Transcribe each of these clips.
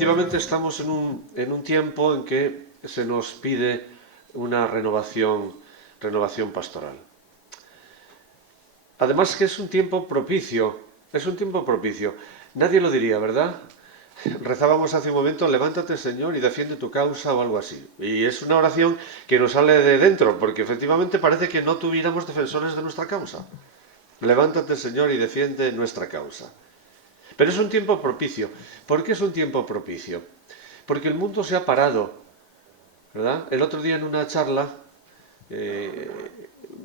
Efectivamente estamos en un tiempo en que se nos pide una renovación pastoral. Además que es un tiempo propicio. Nadie lo diría, ¿verdad? Rezábamos hace un momento, levántate Señor y defiende tu causa o algo así. Y es una oración que nos sale de dentro, porque efectivamente parece que no tuviéramos defensores de nuestra causa. Levántate Señor y defiende nuestra causa. Pero es un tiempo propicio. ¿Por qué es un tiempo propicio? Porque el mundo se ha parado, ¿verdad? El otro día eh,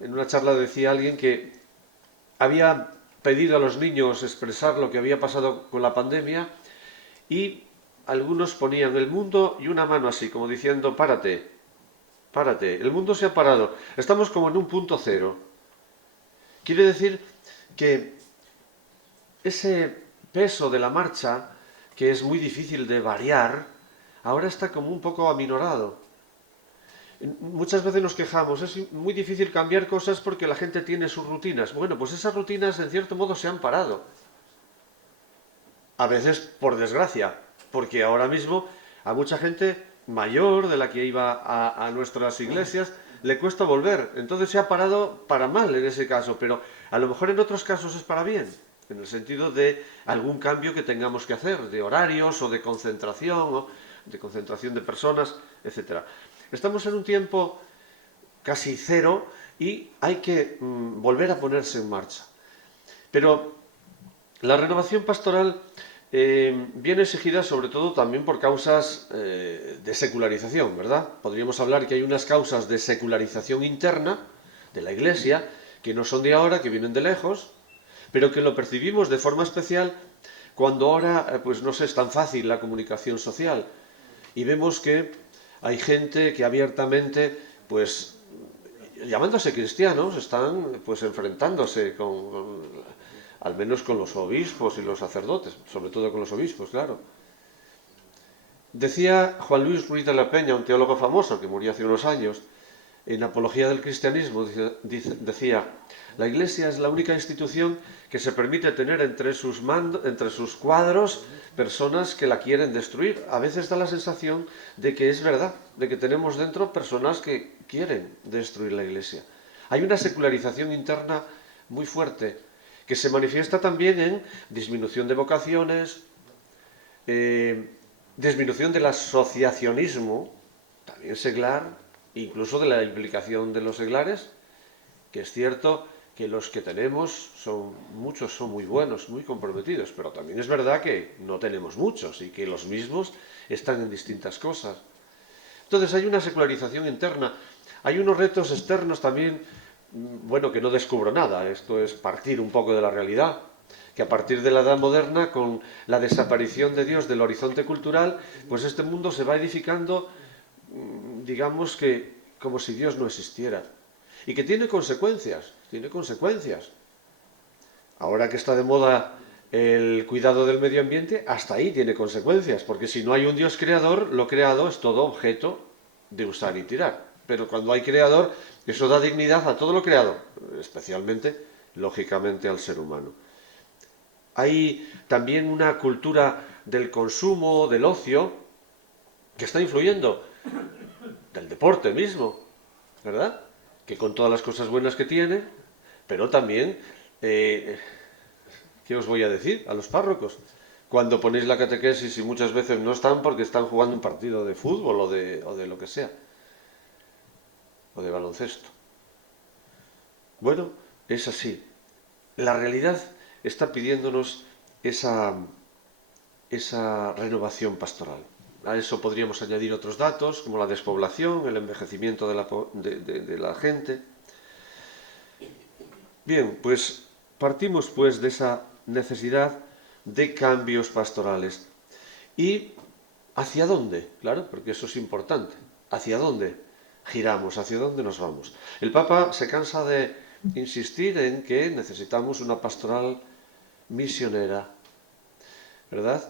en una charla decía alguien que había pedido a los niños expresar lo que había pasado con la pandemia y algunos ponían el mundo y una mano así, como diciendo, párate, párate, el mundo se ha parado, estamos como en un punto cero. Quiere decir que ese peso de la marcha, que es muy difícil de variar, ahora está como un poco aminorado. Muchas veces nos quejamos, es muy difícil cambiar cosas porque la gente tiene sus rutinas. Bueno, pues esas rutinas en cierto modo se han parado. A veces por desgracia, porque ahora mismo a mucha gente mayor de la que iba a nuestras iglesias le cuesta volver. Entonces se ha parado para mal en ese caso, pero a lo mejor en otros casos es para bien, en el sentido de algún cambio que tengamos que hacer, de horarios o de concentración de personas, etcétera. Estamos en un tiempo casi cero y hay que volver a ponerse en marcha. Pero la renovación pastoral viene exigida sobre todo también por causas de secularización, ¿verdad? Podríamos hablar que hay unas causas de secularización interna de la Iglesia que no son de ahora, que vienen de lejos, pero que lo percibimos de forma especial cuando ahora, pues no sé, es tan fácil la comunicación social y vemos que hay gente que abiertamente, pues llamándose cristianos, están pues enfrentándose al menos con los obispos y los sacerdotes, sobre todo con los obispos, claro. Decía Juan Luis Ruiz de la Peña, un teólogo famoso que murió hace unos años, en Apología del Cristianismo, decía, la Iglesia es la única institución que se permite tener entre sus cuadros personas que la quieren destruir. A veces da la sensación de que es verdad, de que tenemos dentro personas que quieren destruir la Iglesia. Hay una secularización interna muy fuerte que se manifiesta también en disminución de vocaciones, disminución del asociacionismo, también seglar, incluso de la implicación de los seglares, que es cierto que los que tenemos muchos son muy buenos, muy comprometidos, pero también es verdad que no tenemos muchos y que los mismos están en distintas cosas. Entonces hay una secularización interna, hay unos retos externos también, bueno, que no descubro nada, esto es partir un poco de la realidad, que a partir de la Edad Moderna, con la desaparición de Dios del horizonte cultural, pues este mundo se va edificando, digamos que como si Dios no existiera. Y que tiene consecuencias, tiene consecuencias. Ahora que está de moda el cuidado del medio ambiente, hasta ahí tiene consecuencias, porque si no hay un Dios creador, lo creado es todo objeto de usar y tirar. Pero cuando hay creador, eso da dignidad a todo lo creado, especialmente, lógicamente, al ser humano. Hay también una cultura del consumo, del ocio, que está influyendo, del deporte mismo, ¿verdad? Que con todas las cosas buenas que tiene, pero también, ¿qué os voy a decir a los párrocos? Cuando ponéis la catequesis y muchas veces no están porque están jugando un partido de fútbol o de lo que sea, o de baloncesto. Bueno, es así. La realidad está pidiéndonos esa renovación pastoral. A eso podríamos añadir otros datos, como la despoblación, el envejecimiento de la gente. Bien, pues partimos pues de esa necesidad de cambios pastorales. ¿Y hacia dónde? Claro, porque eso es importante. ¿Hacia dónde giramos? ¿Hacia dónde nos vamos? El Papa se cansa de insistir en que necesitamos una pastoral misionera, ¿verdad?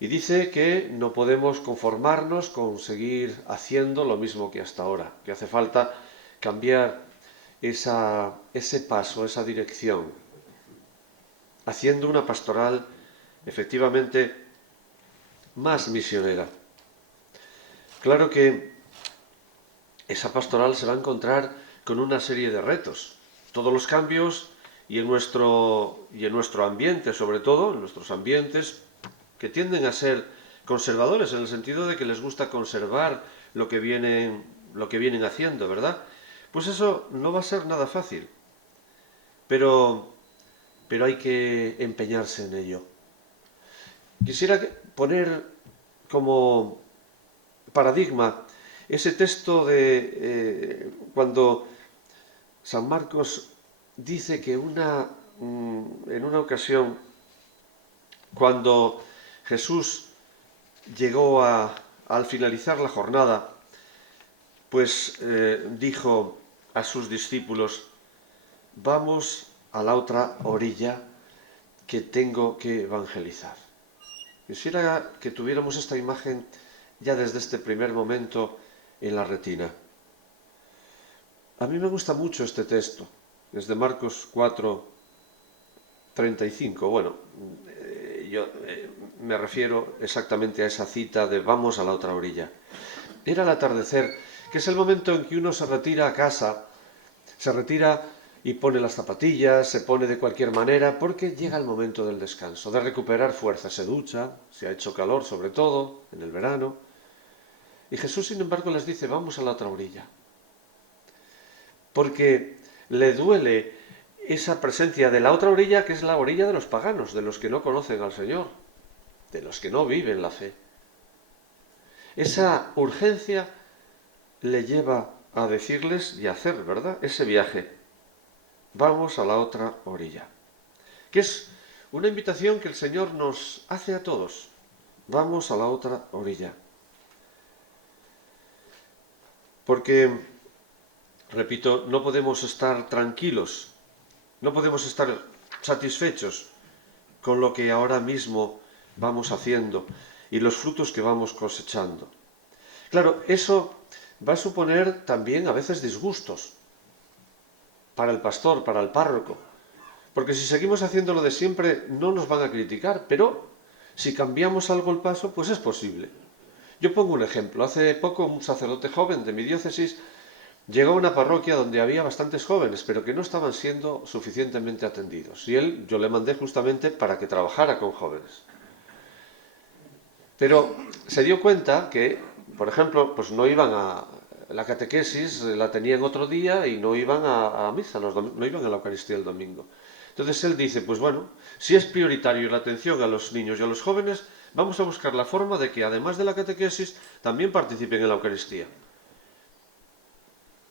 Y dice que no podemos conformarnos con seguir haciendo lo mismo que hasta ahora, que hace falta cambiar ese paso, esa dirección, haciendo una pastoral efectivamente más misionera. Claro que esa pastoral se va a encontrar con una serie de retos. Todos los cambios y en nuestro ambiente, sobre todo, en nuestros ambientes, que tienden a ser conservadores, en el sentido de que les gusta conservar lo que vienen haciendo, ¿verdad? Pues eso no va a ser nada fácil, pero hay que empeñarse en ello. Quisiera poner como paradigma ese texto de cuando San Marcos dice que en una ocasión, cuando Jesús llegó al finalizar la jornada, pues dijo a sus discípulos: vamos a la otra orilla, que tengo que evangelizar. Quisiera que tuviéramos esta imagen ya desde este primer momento en la retina. A mí me gusta mucho este texto, es de Marcos 4:35. Bueno, yo me refiero exactamente a esa cita de vamos a la otra orilla. Era el atardecer, que es el momento en que uno se retira a casa, se retira y pone las zapatillas, se pone de cualquier manera, porque llega el momento del descanso, de recuperar fuerza. Se ducha, si ha hecho calor sobre todo, en el verano. Y Jesús, sin embargo, les dice: vamos a la otra orilla. Porque le duele esa presencia de la otra orilla, que es la orilla de los paganos, de los que no conocen al Señor, de los que no viven la fe. Esa urgencia le lleva a decirles y a hacer, ¿verdad?, ese viaje. Vamos a la otra orilla. Que es una invitación que el Señor nos hace a todos. Vamos a la otra orilla. Porque, repito, no podemos estar tranquilos, no podemos estar satisfechos con lo que ahora mismo vamos haciendo y los frutos que vamos cosechando. Claro, eso va a suponer también a veces disgustos para el pastor, para el párroco, porque si seguimos haciendo lo de siempre no nos van a criticar, pero si cambiamos algo el paso, pues es posible. Yo pongo un ejemplo. Hace poco un sacerdote joven de mi diócesis llegó a una parroquia donde había bastantes jóvenes, pero que no estaban siendo suficientemente atendidos. Y yo le mandé justamente para que trabajara con jóvenes. Pero se dio cuenta que, por ejemplo, pues no iban a la catequesis, la tenían otro día y no iban a misa, no iban a la Eucaristía el domingo. Entonces él dice: pues bueno, si es prioritario la atención a los niños y a los jóvenes, vamos a buscar la forma de que, además de la catequesis, también participen en la Eucaristía.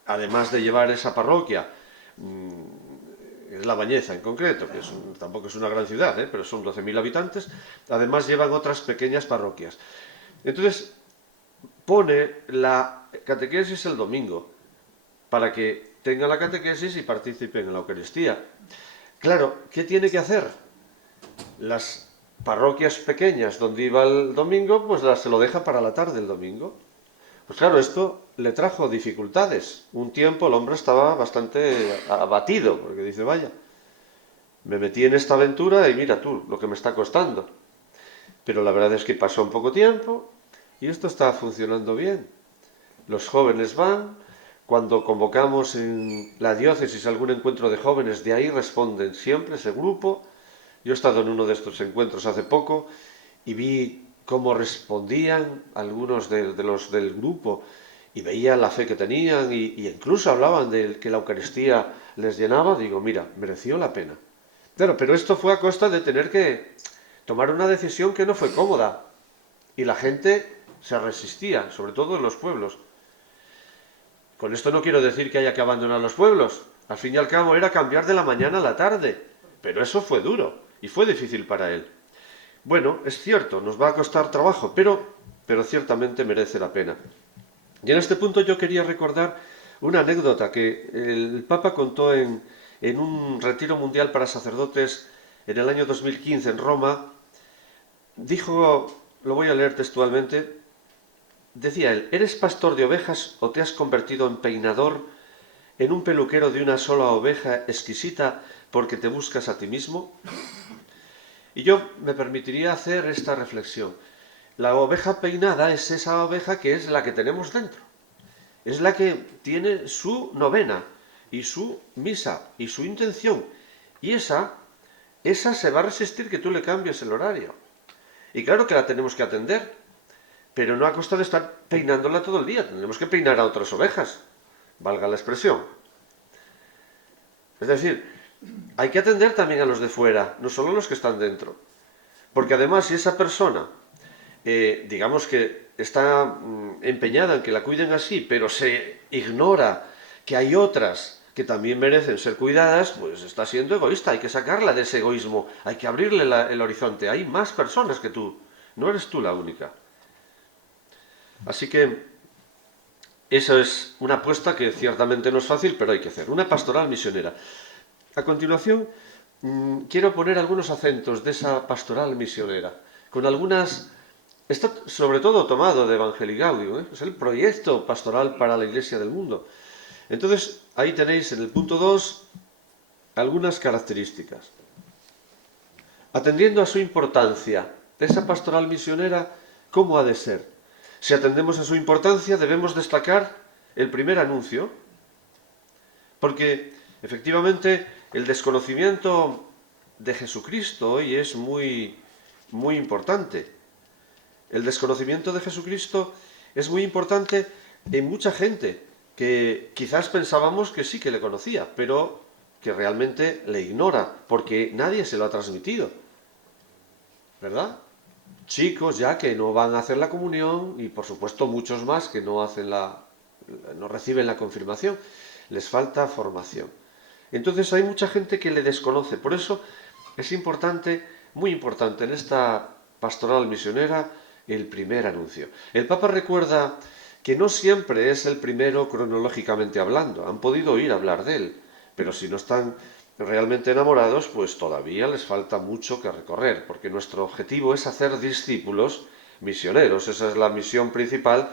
Además de llevar esa parroquia, es La Bañeza en concreto, que tampoco es una gran ciudad, pero son 12.000 habitantes, además llevan otras pequeñas parroquias. Entonces pone la catequesis el domingo, para que tengan la catequesis y participen en la Eucaristía. Claro, ¿qué tiene que hacer? Las parroquias pequeñas donde iba el domingo, pues se lo deja para la tarde el domingo. Pues claro, esto le trajo dificultades. Un tiempo el hombre estaba bastante abatido, porque dice: vaya, me metí en esta aventura y mira tú lo que me está costando. Pero la verdad es que pasó un poco tiempo y esto está funcionando bien. Los jóvenes van. Cuando convocamos en la diócesis algún encuentro de jóvenes, de ahí responden siempre ese grupo. Yo he estado en uno de estos encuentros hace poco y vi cómo respondían algunos de los del grupo, y veía la fe que tenían y incluso hablaban de que la Eucaristía les llenaba. Digo: mira, mereció la pena. Claro, pero esto fue a costa de tener que tomar una decisión que no fue cómoda, y la gente se resistía, sobre todo en los pueblos. Con esto no quiero decir que haya que abandonar los pueblos. Al fin y al cabo era cambiar de la mañana a la tarde. Pero eso fue duro y fue difícil para él. Bueno, es cierto, nos va a costar trabajo, pero ciertamente merece la pena. Y en este punto yo quería recordar una anécdota que el Papa contó en un retiro mundial para sacerdotes en el año 2015 en Roma. Dijo, lo voy a leer textualmente: decía él: ¿eres pastor de ovejas o te has convertido en peinador, en un peluquero de una sola oveja exquisita porque te buscas a ti mismo? Y yo me permitiría hacer esta reflexión. La oveja peinada es esa oveja que es la que tenemos dentro. Es la que tiene su novena y su misa y su intención. Y esa se va a resistir que tú le cambies el horario. Y claro que la tenemos que atender, pero no a costa de estar peinándola todo el día. Tendremos que peinar a otras ovejas, valga la expresión. Es decir, hay que atender también a los de fuera, no solo a los que están dentro. Porque además, si esa persona, digamos que está empeñada en que la cuiden así, pero se ignora que hay otras que también merecen ser cuidadas, pues está siendo egoísta. Hay que sacarla de ese egoísmo, hay que abrirle el horizonte. Hay más personas que tú, no eres tú la única. Así que eso es una apuesta que ciertamente no es fácil, pero hay que hacer. Una pastoral misionera. A continuación, quiero poner algunos acentos de esa pastoral misionera, con algunas. Está sobre todo tomado de Evangelii Gaudium, es el proyecto pastoral para la Iglesia del mundo. Entonces, ahí tenéis en el punto 2 algunas características. Atendiendo a su importancia, esa pastoral misionera, ¿cómo ha de ser? Si atendemos a su importancia, debemos destacar el primer anuncio, porque efectivamente el desconocimiento de Jesucristo hoy es muy, muy importante. El desconocimiento de Jesucristo es muy importante en mucha gente que quizás pensábamos que sí que le conocía, pero que realmente le ignora, porque nadie se lo ha transmitido, ¿verdad? Chicos ya que no van a hacer la comunión y por supuesto muchos más que no reciben la confirmación. Les falta formación. Entonces hay mucha gente que le desconoce. Por eso es importante, muy importante en esta pastoral misionera, el primer anuncio. El Papa recuerda que no siempre es el primero cronológicamente hablando. Han podido oír hablar de él, pero si no están realmente enamorados, pues todavía les falta mucho que recorrer, porque nuestro objetivo es hacer discípulos misioneros. Esa es la misión principal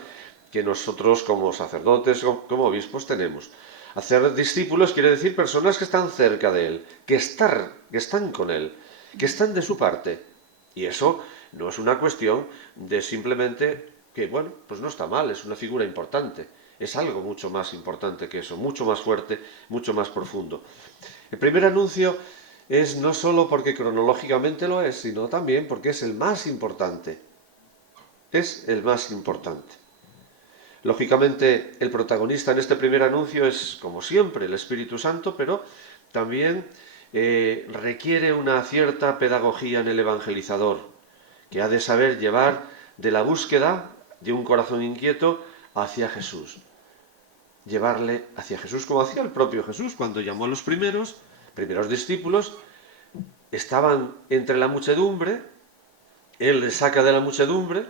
que nosotros como sacerdotes, como obispos tenemos. Hacer discípulos quiere decir personas que están cerca de él, que están con él, que están de su parte. Y eso no es una cuestión de simplemente que, bueno, pues no está mal, es una figura importante. Es algo mucho más importante que eso, mucho más fuerte, mucho más profundo. El primer anuncio es no solo porque cronológicamente lo es, sino también porque es el más importante. Es el más importante. Lógicamente, el protagonista en este primer anuncio es, como siempre, el Espíritu Santo, pero también requiere una cierta pedagogía en el evangelizador, que ha de saber llevar de la búsqueda de un corazón inquieto hacia Jesús. Llevarle hacia Jesús como hacía el propio Jesús cuando llamó a los primeros discípulos, estaban entre la muchedumbre, él les saca de la muchedumbre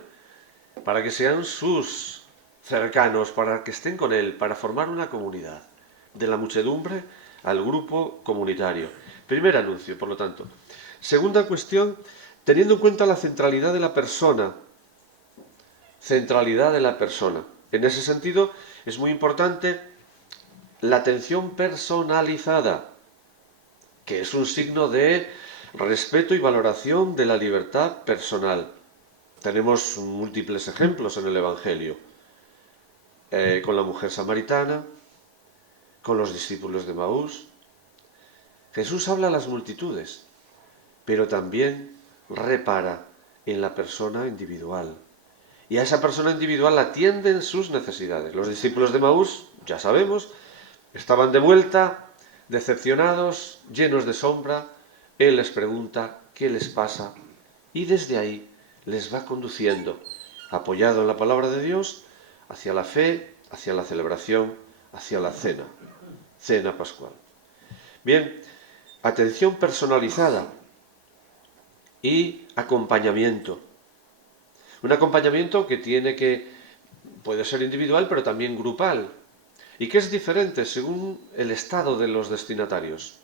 para que sean sus cercanos, para que estén con él, para formar una comunidad. De la muchedumbre al grupo comunitario. Primer anuncio, por lo tanto. Segunda cuestión, teniendo en cuenta la centralidad de la persona. Centralidad de la persona. En ese sentido, es muy importante la atención personalizada, que es un signo de respeto y valoración de la libertad personal. Tenemos múltiples ejemplos en el Evangelio, con la mujer samaritana, con los discípulos de Maús. Jesús habla a las multitudes, pero también repara en la persona individual. Y a esa persona individual atienden sus necesidades. Los discípulos de Maús, ya sabemos, estaban de vuelta, decepcionados, llenos de sombra. Él les pregunta qué les pasa y desde ahí les va conduciendo, apoyado en la palabra de Dios, hacia la fe, hacia la celebración, hacia la cena pascual. Bien, atención personalizada y acompañamiento. Un acompañamiento que puede ser individual, pero también grupal, y que es diferente según el estado de los destinatarios.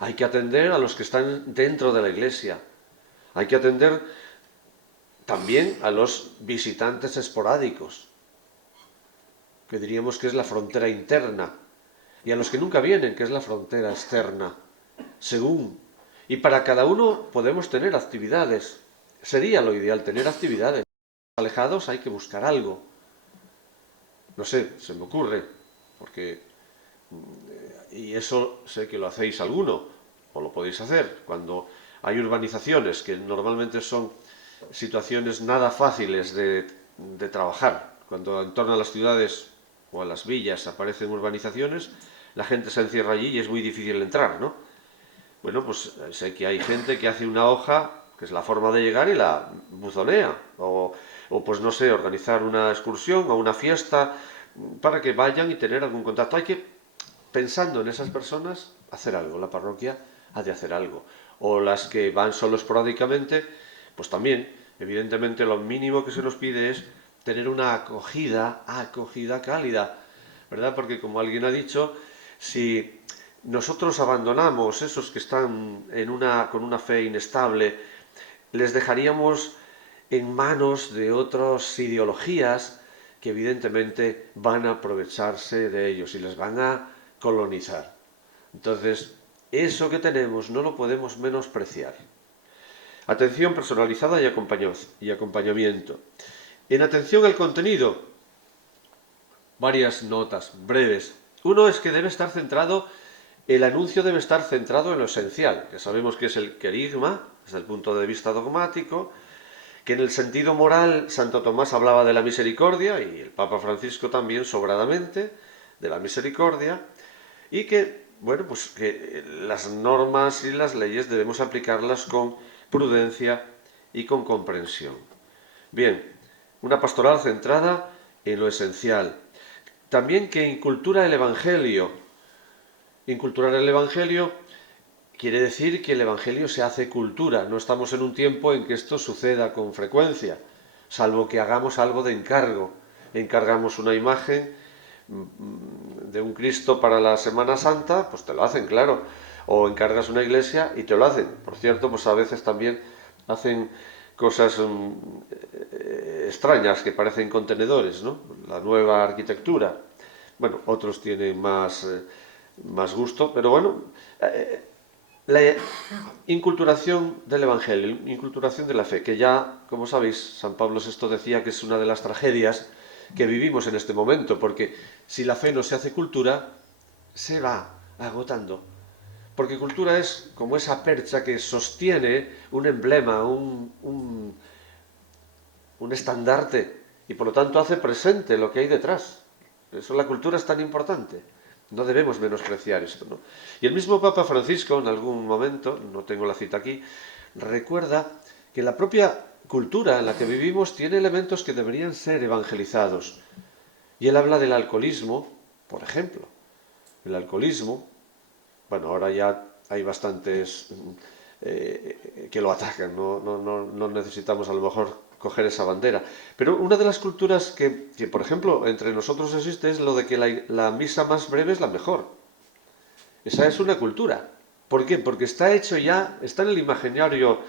Hay que atender a los que están dentro de la iglesia. Hay que atender también a los visitantes esporádicos, que diríamos que es la frontera interna, y a los que nunca vienen, que es la frontera externa, según. Y para cada uno podemos tener actividades. Sería lo ideal tener actividades. alejados hay que buscar algo. No sé, se me ocurre, porque, y eso sé que lo hacéis alguno, o lo podéis hacer, cuando hay urbanizaciones que normalmente son situaciones nada fáciles de trabajar, cuando en torno a las ciudades o a las villas aparecen urbanizaciones, la gente se encierra allí y es muy difícil entrar, ¿no? Bueno, pues sé que hay gente que hace una hoja, que es la forma de llegar, y la buzonea. O pues no sé, organizar una excursión o una fiesta para que vayan y tener algún contacto. Hay que, pensando en esas personas, hacer algo. La parroquia ha de hacer algo. O las que van solo esporádicamente, pues también, evidentemente, lo mínimo que se nos pide es tener una acogida cálida, ¿verdad? Porque como alguien ha dicho, si nosotros abandonamos esos que están con una fe inestable, les dejaríamos en manos de otras ideologías que evidentemente van a aprovecharse de ellos y les van a colonizar. Entonces, eso que tenemos no lo podemos menospreciar. Atención personalizada y acompañamiento. En atención al contenido, varias notas breves. Uno es que el anuncio debe estar centrado en lo esencial, que sabemos que es el querigma, desde el punto de vista dogmático, que en el sentido moral Santo Tomás hablaba de la misericordia y el Papa Francisco también sobradamente de la misericordia, y que, bueno, pues que las normas y las leyes debemos aplicarlas con prudencia y con comprensión. Bien, una pastoral centrada en lo esencial. También que incultura el Evangelio. Inculturar el Evangelio quiere decir que el Evangelio se hace cultura. No estamos en un tiempo en que esto suceda con frecuencia, salvo que hagamos algo de encargo. Encargamos una imagen de un Cristo para la Semana Santa, pues te lo hacen, claro. O encargas una iglesia y te lo hacen. Por cierto, pues a veces también hacen cosas extrañas que parecen contenedores, ¿no? La nueva arquitectura. Bueno, otros tienen más gusto, pero bueno, la inculturación del Evangelio, inculturación de la fe, que ya, como sabéis, San Pablo VI decía que es una de las tragedias que vivimos en este momento, porque si la fe no se hace cultura, se va agotando. Porque cultura es como esa percha que sostiene un emblema, un estandarte, y por lo tanto hace presente lo que hay detrás. Por eso la cultura es tan importante. No debemos menospreciar esto, ¿no? Y el mismo Papa Francisco, en algún momento, no tengo la cita aquí, recuerda que la propia cultura en la que vivimos tiene elementos que deberían ser evangelizados. Y él habla del alcoholismo, por ejemplo. El alcoholismo, bueno, ahora ya hay bastantes que lo atacan, no necesitamos a lo mejor coger esa bandera. Pero una de las culturas que, por ejemplo, entre nosotros existe es lo de que la misa más breve es la mejor. Esa es una cultura. ¿Por qué? Porque está hecho ya, está en el imaginario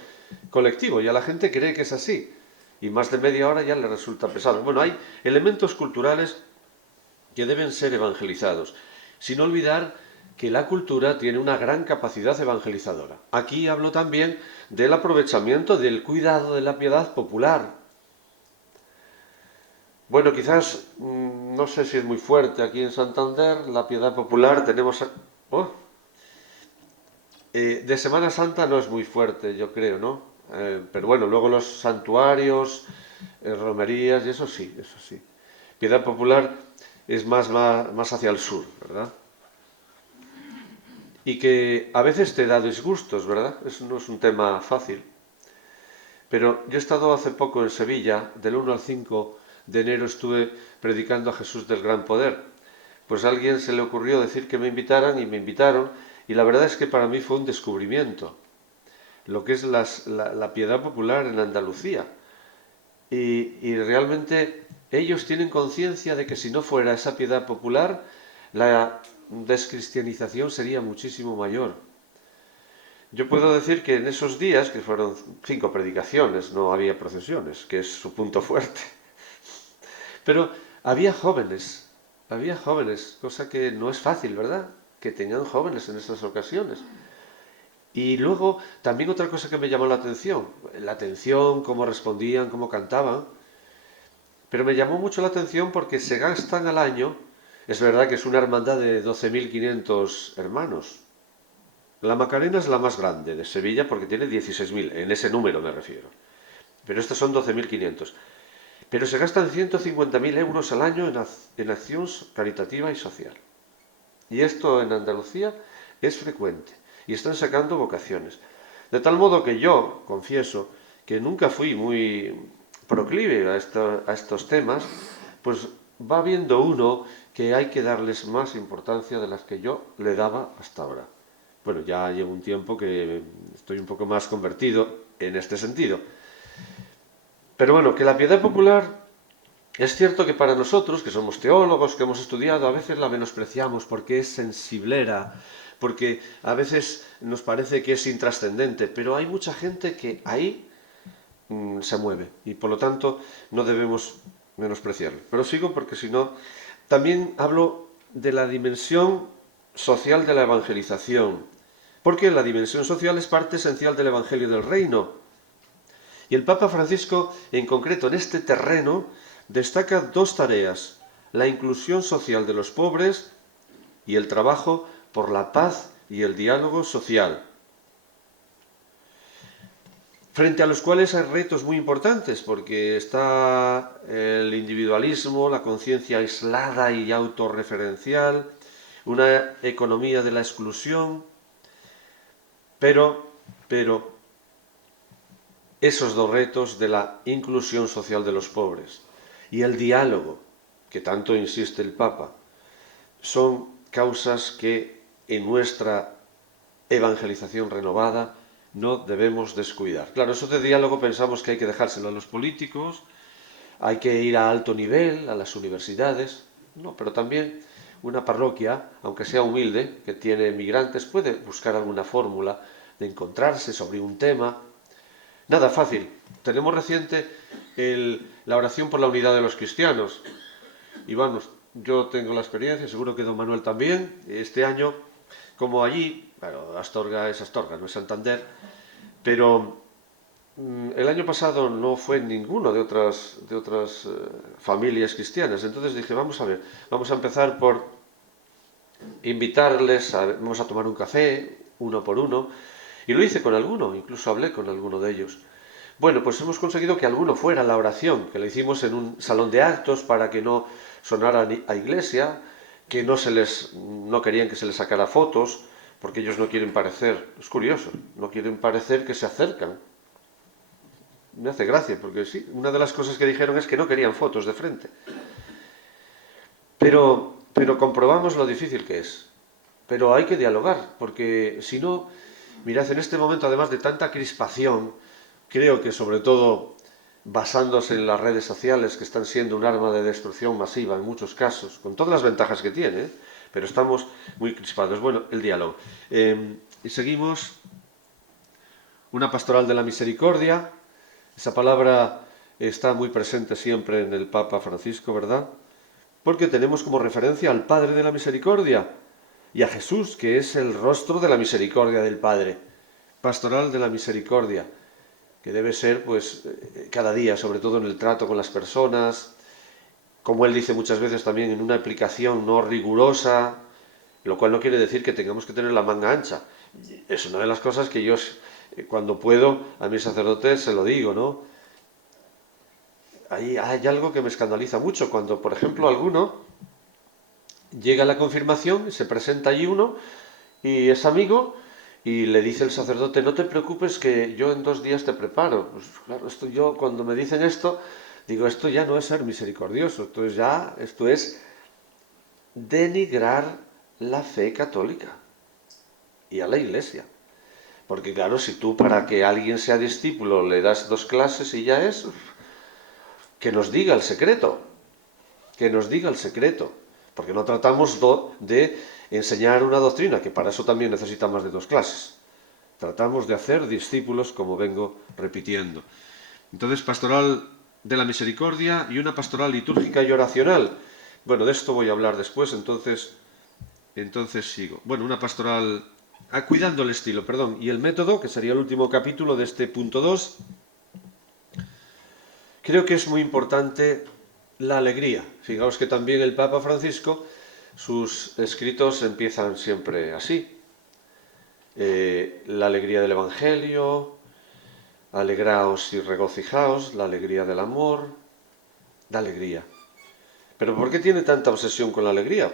colectivo, ya la gente cree que es así. Y más de media hora ya le resulta pesado. Bueno, hay elementos culturales que deben ser evangelizados, sin olvidar que la cultura tiene una gran capacidad evangelizadora. Aquí hablo también del aprovechamiento del cuidado de la piedad popular. Bueno, quizás, no sé si es muy fuerte aquí en Santander, la piedad popular tenemos... Oh, de Semana Santa no es muy fuerte, yo creo, ¿no? Pero bueno, luego los santuarios, romerías, y eso sí, eso sí. Piedad popular es más hacia el sur, ¿verdad? Y que a veces te da disgustos, ¿verdad? Eso no es un tema fácil. Pero yo he estado hace poco en Sevilla, del 1 al 5 de enero estuve predicando a Jesús del Gran Poder. Pues a alguien se le ocurrió decir que me invitaran y me invitaron, y la verdad es que para mí fue un descubrimiento, lo que es la piedad popular en Andalucía. Y realmente ellos tienen conciencia de que si no fuera esa piedad popular, la descristianización sería muchísimo mayor. Yo puedo decir que en esos días, que fueron 5 predicaciones, no había procesiones, que es su punto fuerte, pero había jóvenes, cosa que no es fácil, ¿verdad? Que tengan jóvenes en estas ocasiones. Y luego, también otra cosa que me llamó la atención, cómo respondían, cómo cantaban. Pero me llamó mucho la atención porque se gastan al año, es verdad que es una hermandad de 12.500 hermanos. La Macarena es la más grande de Sevilla porque tiene 16.000, en ese número me refiero. Pero estos son 12.500. Pero se gastan 150.000 euros al año en acción caritativa y social. Y esto en Andalucía es frecuente. Y están sacando vocaciones. De tal modo que yo, confieso, que nunca fui muy proclive a estos temas, pues va viendo uno que hay que darles más importancia de las que yo le daba hasta ahora. Bueno, ya llevo un tiempo que estoy un poco más convertido en este sentido. Pero bueno, que la piedad popular es cierto que para nosotros, que somos teólogos, que hemos estudiado, a veces la menospreciamos porque es sensiblera, porque a veces nos parece que es intrascendente, pero hay mucha gente que ahí se mueve y por lo tanto no debemos menospreciarlo. Pero sigo porque si no, también hablo de la dimensión social de la evangelización, porque la dimensión social es parte esencial del Evangelio del Reino. Y el Papa Francisco, en concreto en este terreno, destaca dos tareas: la inclusión social de los pobres y el trabajo por la paz y el diálogo social, frente a los cuales hay retos muy importantes, porque está el individualismo, la conciencia aislada y autorreferencial, una economía de la exclusión, pero esos dos retos de la inclusión social de los pobres y el diálogo, que tanto insiste el Papa, son causas que en nuestra evangelización renovada no debemos descuidar. Claro, eso de diálogo pensamos que hay que dejárselo a los políticos, hay que ir a alto nivel, a las universidades, no, pero también una parroquia, aunque sea humilde, que tiene migrantes, puede buscar alguna fórmula de encontrarse sobre un tema. Nada fácil. Tenemos reciente la oración por la unidad de los cristianos. Y vamos, yo tengo la experiencia, seguro que don Manuel también. Este año, como allí, bueno, Astorga es Astorga, no es Santander, pero el año pasado no fue ninguno de otras familias cristianas. Entonces dije, vamos a ver, vamos a empezar por invitarles, vamos a tomar un café, uno por uno. Y lo hice con alguno, incluso hablé con alguno de ellos. Bueno, pues hemos conseguido que alguno fuera a la oración, que la hicimos en un salón de actos para que no sonara a iglesia, que no querían que se les sacara fotos, porque ellos no quieren parecer, es curioso, no quieren parecer que se acercan. Me hace gracia, porque sí, una de las cosas que dijeron es que no querían fotos de frente. Pero comprobamos lo difícil que es. Pero hay que dialogar, porque si no, mirad, en este momento, además de tanta crispación, creo que sobre todo basándose en las redes sociales, que están siendo un arma de destrucción masiva en muchos casos, con todas las ventajas que tiene, ¿eh? Pero estamos muy crispados. Bueno, el diálogo. Y seguimos una pastoral de la misericordia. Esa palabra está muy presente siempre en el Papa Francisco, ¿verdad? Porque tenemos como referencia al Padre de la Misericordia y a Jesús, que es el rostro de la misericordia del Padre. Pastoral de la misericordia, que debe ser pues cada día, sobre todo en el trato con las personas, como él dice muchas veces también, en una aplicación no rigurosa, lo cual no quiere decir que tengamos que tener la manga ancha. Es una de las cosas que yo, cuando puedo, a mis sacerdotes se lo digo, ¿no? Hay algo que me escandaliza mucho, cuando, por ejemplo, alguno llega a la confirmación, se presenta allí uno, y es amigo, y le dice el sacerdote, no te preocupes que yo en 2 días te preparo. Pues claro, yo cuando me dicen esto, digo, esto ya no es ser misericordioso, esto es denigrar la fe católica y a la Iglesia. Porque claro, si tú para que alguien sea discípulo le das 2 clases y ya es, que nos diga el secreto, que nos diga el secreto, porque no tratamos de enseñar una doctrina, que para eso también necesita más de 2 clases. Tratamos de hacer discípulos, como vengo repitiendo. Entonces, pastoral de la misericordia y una pastoral litúrgica y oracional. Bueno, de esto voy a hablar después, entonces sigo. Bueno, una pastoral cuidando el estilo, perdón, y el método, que sería el último capítulo de este punto 2. Creo que es muy importante la alegría. Fijaos que también el Papa Francisco, sus escritos empiezan siempre así. La alegría del Evangelio, alegraos y regocijaos, la alegría del amor, la alegría. ¿Pero por qué tiene tanta obsesión con la alegría?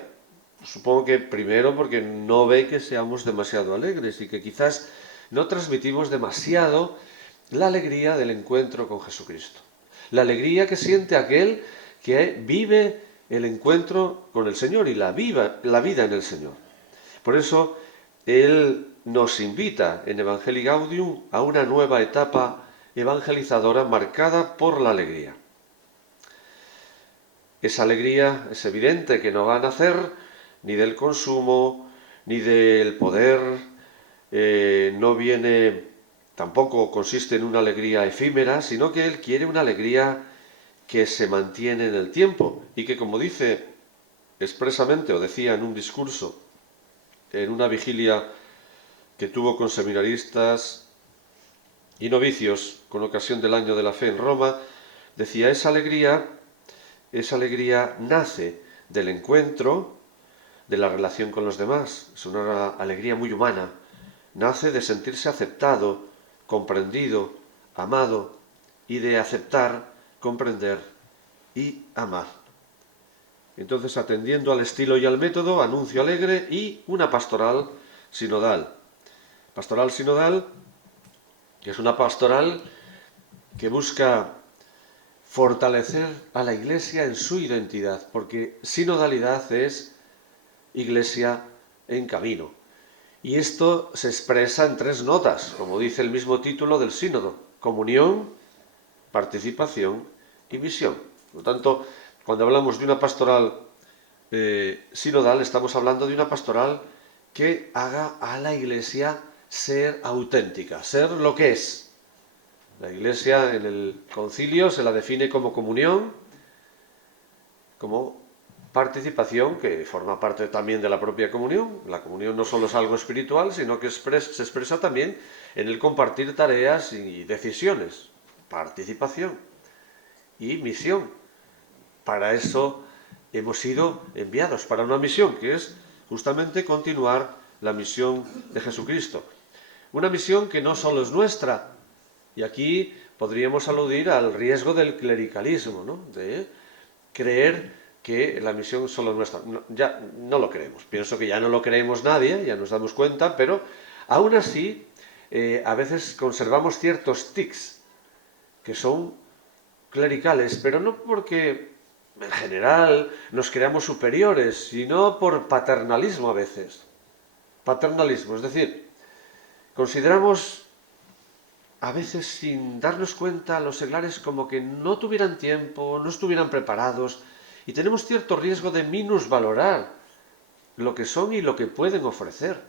Supongo que primero porque no ve que seamos demasiado alegres y que quizás no transmitimos demasiado la alegría del encuentro con Jesucristo. La alegría que siente aquel que vive el encuentro con el Señor y la vida en el Señor. Por eso, Él nos invita en Evangelii Gaudium a una nueva etapa evangelizadora marcada por la alegría. Esa alegría es evidente que no va a nacer ni del consumo, ni del poder, no viene, tampoco consiste en una alegría efímera, sino que Él quiere una alegría que se mantiene en el tiempo y que, como dice expresamente o decía en un discurso, en una vigilia que tuvo con seminaristas y novicios con ocasión del Año de la Fe en Roma, decía, esa alegría nace del encuentro, de la relación con los demás. Es una alegría muy humana. Nace de sentirse aceptado, comprendido, amado y de aceptar, comprender y amar. Entonces, atendiendo al estilo y al método, anuncio alegre y una pastoral sinodal. Pastoral sinodal, que es una pastoral que busca fortalecer a la Iglesia en su identidad, porque sinodalidad es Iglesia en camino. Y esto se expresa en 3 notas, como dice el mismo título del sínodo: comunión, participación y misión. Por lo tanto, cuando hablamos de una pastoral sinodal, estamos hablando de una pastoral que haga a la Iglesia ser auténtica, ser lo que es. La Iglesia en el concilio se la define como comunión, como participación, que forma parte también de la propia comunión. La comunión no solo es algo espiritual, sino que se expresa también en el compartir tareas y decisiones. Participación y misión. Para eso hemos sido enviados, para una misión, que es justamente continuar la misión de Jesucristo. Una misión que no solo es nuestra, y aquí podríamos aludir al riesgo del clericalismo, ¿no? De creer que la misión solo es nuestra. No, ya no lo creemos. Pienso que ya no lo creemos nadie, ya nos damos cuenta, pero aún así a veces conservamos ciertos tics que son clericales, pero no porque en general nos creamos superiores, sino por paternalismo a veces. Paternalismo, es decir, consideramos a veces sin darnos cuenta a los seglares como que no tuvieran tiempo, no estuvieran preparados, y tenemos cierto riesgo de minusvalorar lo que son y lo que pueden ofrecer.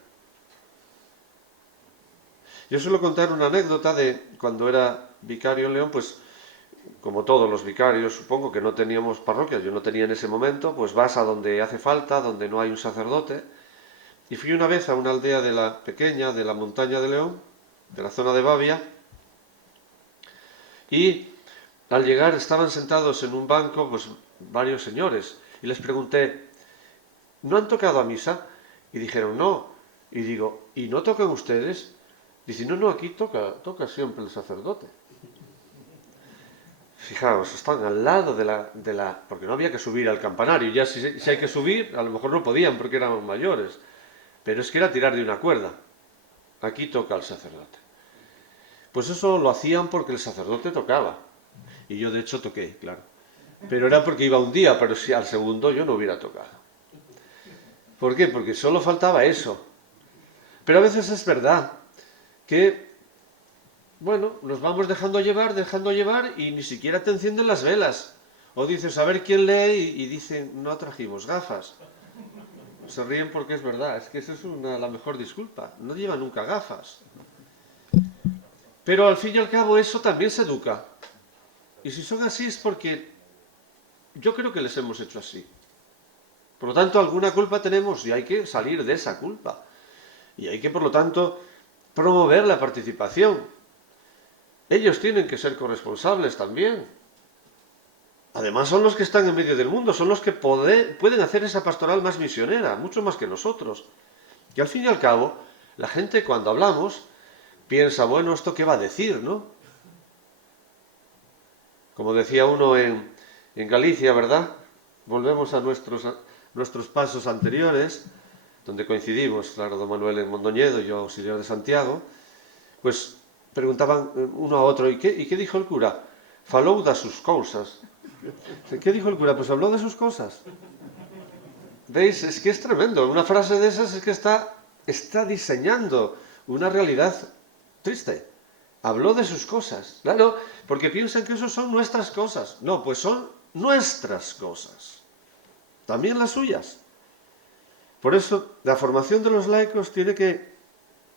Yo suelo contar una anécdota de cuando era vicario en León, pues como todos los vicarios, supongo que no teníamos parroquias, yo no tenía en ese momento, pues vas a donde hace falta, donde no hay un sacerdote. Y fui una vez a una aldea de la pequeña, de la montaña de León, de la zona de Bavia, y al llegar estaban sentados en un banco pues varios señores, y les pregunté, ¿no han tocado a misa? Y dijeron, no. Y digo, ¿y no tocan ustedes? Dicen, no, aquí toca siempre el sacerdote. Fijaos, están al lado de la... porque no había que subir al campanario, ya si hay que subir, a lo mejor no podían porque eran mayores, pero es que era tirar de una cuerda. Aquí toca el sacerdote. Pues eso lo hacían porque el sacerdote tocaba. Y yo de hecho toqué, claro. Pero era porque iba un día, pero si al segundo yo no hubiera tocado. ¿Por qué? Porque solo faltaba eso. Pero a veces es verdad que, bueno, nos vamos dejando llevar y ni siquiera te encienden las velas. O dices, a ver quién lee y dicen, no trajimos gafas. Se ríen porque es verdad, es que esa es la mejor disculpa. No lleva nunca gafas. Pero al fin y al cabo eso también se educa. Y si son así es porque yo creo que les hemos hecho así. Por lo tanto, alguna culpa tenemos y hay que salir de esa culpa. Y hay que, por lo tanto, promover la participación. Ellos tienen que ser corresponsables también. Además son los que están en medio del mundo, son los que pueden hacer esa pastoral más misionera, mucho más que nosotros. Y al fin y al cabo, la gente cuando hablamos piensa, bueno, ¿esto qué va a decir, no? Como decía uno en Galicia, ¿verdad? Volvemos a nuestros pasos anteriores, donde coincidimos, claro, don Manuel en Mondoñedo y yo auxiliar de Santiago, pues preguntaban uno a otro, ¿y qué dijo el cura? Falou das sus cousas. ¿Qué dijo el cura? Pues habló de sus cosas. ¿Veis? Es que es tremendo. Una frase de esas es que está diseñando una realidad triste. Habló de sus cosas. Claro, porque piensan que eso son nuestras cosas. No, pues son nuestras cosas. También las suyas. Por eso, la formación de los laicos tiene que,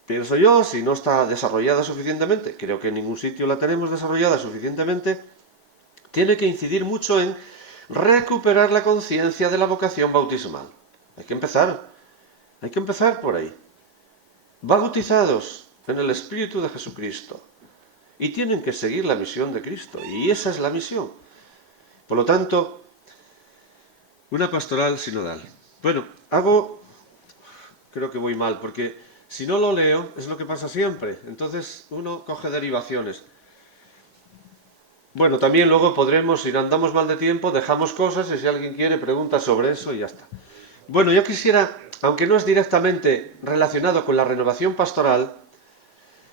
pienso yo, si no está desarrollada suficientemente, creo que en ningún sitio la tenemos desarrollada suficientemente, tiene que incidir mucho en recuperar la conciencia de la vocación bautismal. Hay que empezar por ahí. Bautizados en el Espíritu de Jesucristo. Y tienen que seguir la misión de Cristo. Y esa es la misión. Por lo tanto, una pastoral sinodal. Bueno, creo que voy mal, porque si no lo leo, es lo que pasa siempre. Entonces uno coge derivaciones. Bueno, también luego podremos, si no andamos mal de tiempo, dejamos cosas y si alguien quiere pregunta sobre eso y ya está. Bueno, yo quisiera, aunque no es directamente relacionado con la renovación pastoral,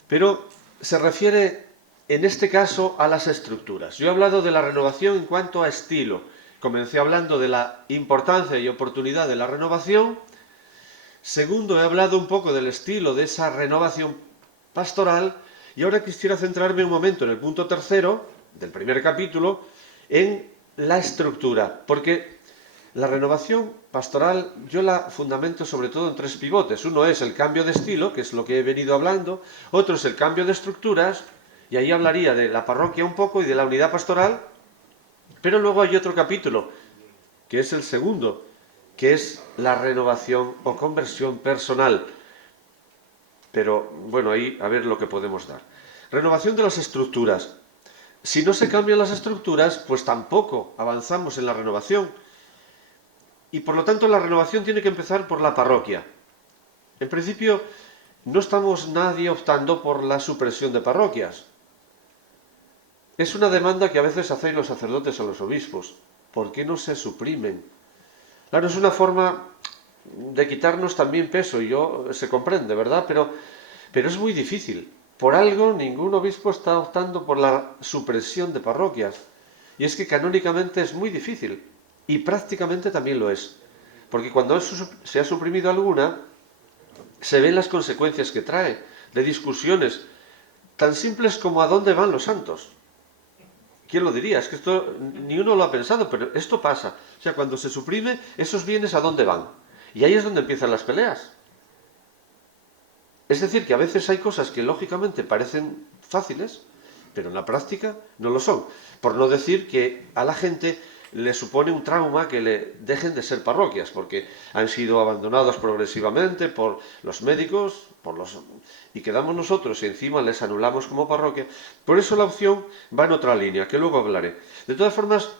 pero se refiere en este caso a las estructuras. Yo he hablado de la renovación en cuanto a estilo. Comencé hablando de la importancia y oportunidad de la renovación. Segundo, he hablado un poco del estilo de esa renovación pastoral. Y ahora quisiera centrarme un momento en el punto tercero del primer capítulo, en la estructura. Porque la renovación pastoral yo la fundamento sobre todo en tres pivotes. Uno es el cambio de estilo, que es lo que he venido hablando. Otro es el cambio de estructuras, y ahí hablaría de la parroquia un poco y de la unidad pastoral. Pero luego hay otro capítulo, que es el segundo, que es la renovación o conversión personal. Pero bueno, ahí a ver lo que podemos dar. Renovación de las estructuras. Si no se cambian las estructuras, pues tampoco avanzamos en la renovación. Y por lo tanto la renovación tiene que empezar por la parroquia. En principio, no estamos nadie optando por la supresión de parroquias. Es una demanda que a veces hacéis los sacerdotes o los obispos. ¿Por qué no se suprimen? Claro, es una forma de quitarnos también peso, y se comprende, ¿verdad? Pero es muy difícil. Por algo, ningún obispo está optando por la supresión de parroquias. Y es que canónicamente es muy difícil. Y prácticamente también lo es. Porque cuando se ha suprimido alguna, se ven las consecuencias que trae, de discusiones tan simples como a dónde van los santos. ¿Quién lo diría? Es que esto ni uno lo ha pensado, pero esto pasa. O sea, cuando se suprime, esos bienes a dónde van. Y ahí es donde empiezan las peleas. Es decir, que a veces hay cosas que lógicamente parecen fáciles, pero en la práctica no lo son. Por no decir que a la gente le supone un trauma que le dejen de ser parroquias, porque han sido abandonados progresivamente por los médicos, y quedamos nosotros y encima les anulamos como parroquia. Por eso la opción va en otra línea, que luego hablaré. De todas formas,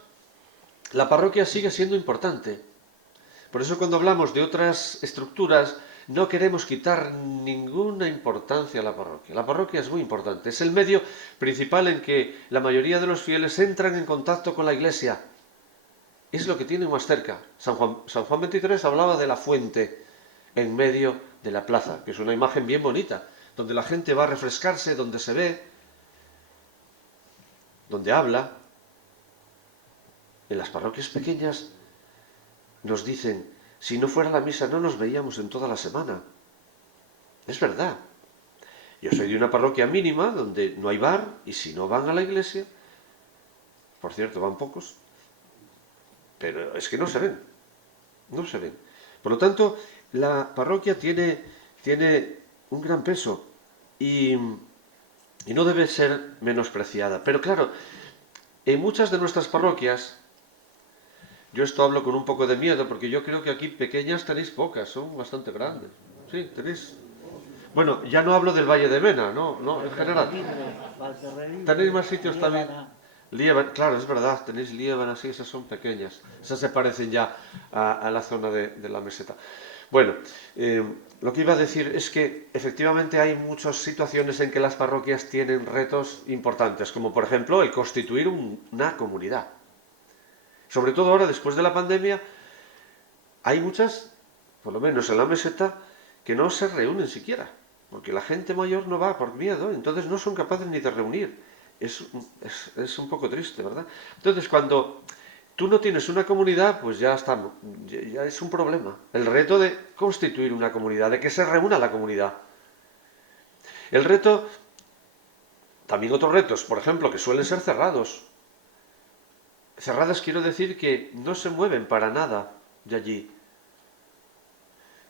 la parroquia sigue siendo importante. Por eso cuando hablamos de otras estructuras, no queremos quitar ninguna importancia a la parroquia. La parroquia es muy importante. Es el medio principal en que la mayoría de los fieles entran en contacto con la Iglesia. Es lo que tienen más cerca. San Juan 23 hablaba de la fuente en medio de la plaza, que es una imagen bien bonita, donde la gente va a refrescarse, donde se ve, donde habla. En las parroquias pequeñas nos dicen, si no fuera la misa no nos veíamos en toda la semana. Es verdad. Yo soy de una parroquia mínima donde no hay bar y si no van a la iglesia, por cierto, van pocos, pero es que no se ven. No se ven. Por lo tanto, la parroquia tiene un gran peso y no debe ser menospreciada. Pero claro, en muchas de nuestras parroquias, yo esto hablo con un poco de miedo porque yo creo que aquí pequeñas tenéis pocas, son bastante grandes. Sí, tenéis. Bueno, ya no hablo del Valle de Mena, no, en general. Tenéis más sitios también. Claro, es verdad, tenéis liébanas, sí, esas son pequeñas. Esas se parecen ya a la zona de la meseta. Bueno, lo que iba a decir es que efectivamente hay muchas situaciones en que las parroquias tienen retos importantes, como por ejemplo el constituir una comunidad. Sobre todo ahora, después de la pandemia, hay muchas, por lo menos en la meseta, que no se reúnen siquiera, porque la gente mayor no va por miedo, entonces no son capaces ni de reunir. Es un poco triste, ¿verdad? Entonces, cuando tú no tienes una comunidad, pues ya está, ya es un problema. El reto de constituir una comunidad, de que se reúna la comunidad. El reto, también otros retos, por ejemplo, que suelen ser cerrados. Cerradas quiero decir que no se mueven para nada de allí.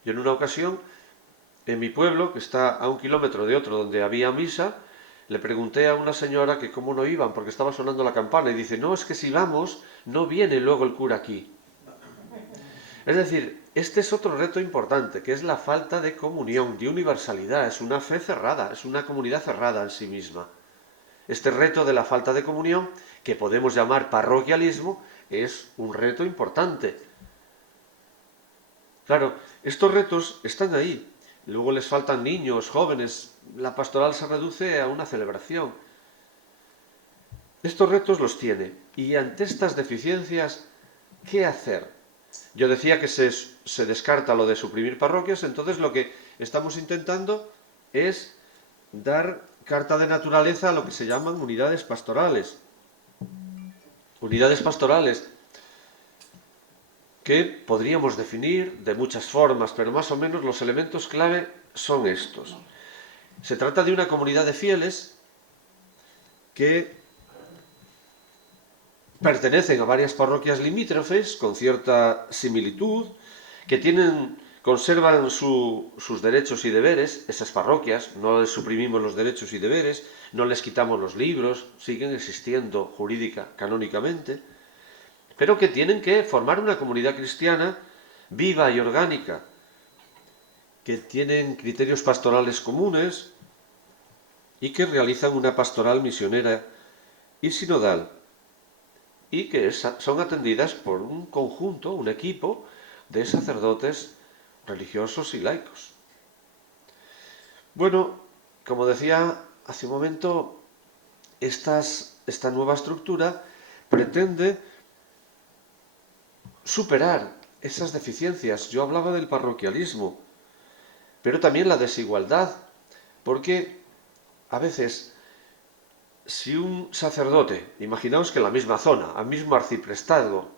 Yo en una ocasión, en mi pueblo, que está a 1 kilómetro de otro donde había misa, le pregunté a una señora que cómo no iban, porque estaba sonando la campana, y dice, no, es que si vamos, no viene luego el cura aquí. Es decir, este es otro reto importante, que es la falta de comunión, de universalidad, es una fe cerrada, es una comunidad cerrada en sí misma. Este reto de la falta de comunión, que podemos llamar parroquialismo, es un reto importante. Claro, estos retos están ahí. Luego les faltan niños, jóvenes. La pastoral se reduce a una celebración. Estos retos los tiene. Y ante estas deficiencias, ¿qué hacer? Yo decía que se descarta lo de suprimir parroquias, entonces lo que estamos intentando es dar carta de naturaleza a lo que se llaman unidades pastorales. Unidades pastorales que podríamos definir de muchas formas, pero más o menos los elementos clave son estos. Se trata de una comunidad de fieles que pertenecen a varias parroquias limítrofes con cierta similitud, que conservan sus derechos y deberes, esas parroquias, no les suprimimos los derechos y deberes, no les quitamos los libros, siguen existiendo jurídica, canónicamente, pero que tienen que formar una comunidad cristiana viva y orgánica, que tienen criterios pastorales comunes y que realizan una pastoral misionera y sinodal, y que son atendidas por un conjunto, un equipo de sacerdotes religiosos y laicos. Bueno, como decía hace un momento, esta nueva estructura pretende superar esas deficiencias. Yo hablaba del parroquialismo, pero también la desigualdad, porque a veces si un sacerdote, imaginaos que en la misma zona, al mismo arciprestazgo,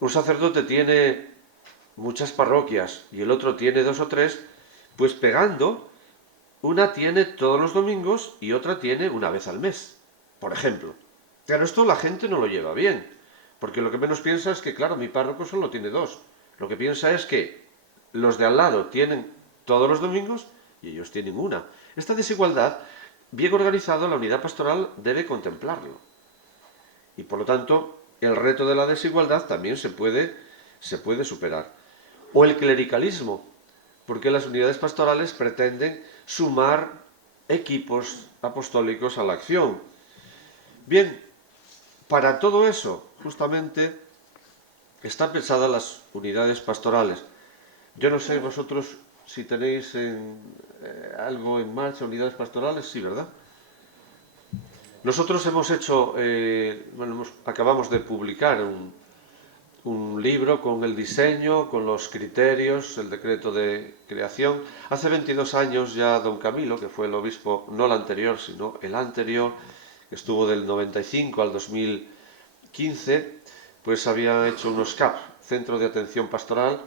un sacerdote tiene muchas parroquias y el otro tiene 2 o 3, pues pegando, una tiene todos los domingos y otra tiene una vez al mes, por ejemplo. Claro, esto la gente no lo lleva bien, porque lo que menos piensa es que, claro, mi párroco solo tiene 2. Lo que piensa es que los de al lado tienen todos los domingos y ellos tienen una. Esta desigualdad, bien organizado, la unidad pastoral debe contemplarlo. Y por lo tanto, el reto de la desigualdad también se puede superar. O el clericalismo, porque las unidades pastorales pretenden sumar equipos apostólicos a la acción. Bien, para todo eso, justamente, están pensadas las unidades pastorales. Yo no sé vosotros si tenéis algo en marcha, unidades pastorales, sí, ¿verdad? Nosotros hemos hecho, acabamos de publicar un libro con el diseño, con los criterios, el decreto de creación. Hace 22 años ya don Camilo, que fue el obispo, no el anterior, sino el anterior, que estuvo del 95 al 2015, pues había hecho unos CAP, Centro de Atención Pastoral,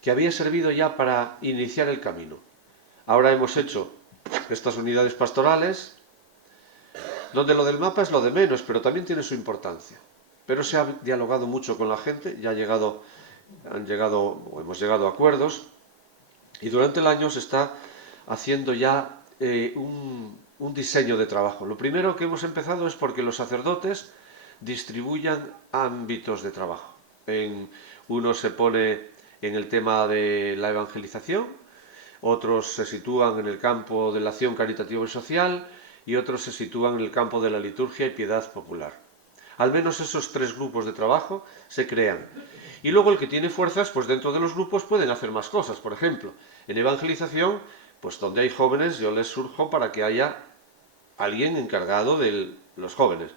que había servido ya para iniciar el camino. Ahora hemos hecho estas unidades pastorales, donde lo del mapa es lo de menos, pero también tiene su importancia. Pero se ha dialogado mucho con la gente, ya hemos llegado a acuerdos, y durante el año se está haciendo ya un diseño de trabajo. Lo primero que hemos empezado es porque los sacerdotes distribuyan ámbitos de trabajo. Uno se pone en el tema de la evangelización, otros se sitúan en el campo de la acción caritativa y social, y otros se sitúan en el campo de la liturgia y piedad popular. al menos esos 3 grupos de trabajo se crean. Y luego el que tiene fuerzas, pues dentro de los grupos pueden hacer más cosas. Por ejemplo, en evangelización, pues donde hay jóvenes, yo les surjo para que haya alguien encargado de los jóvenes.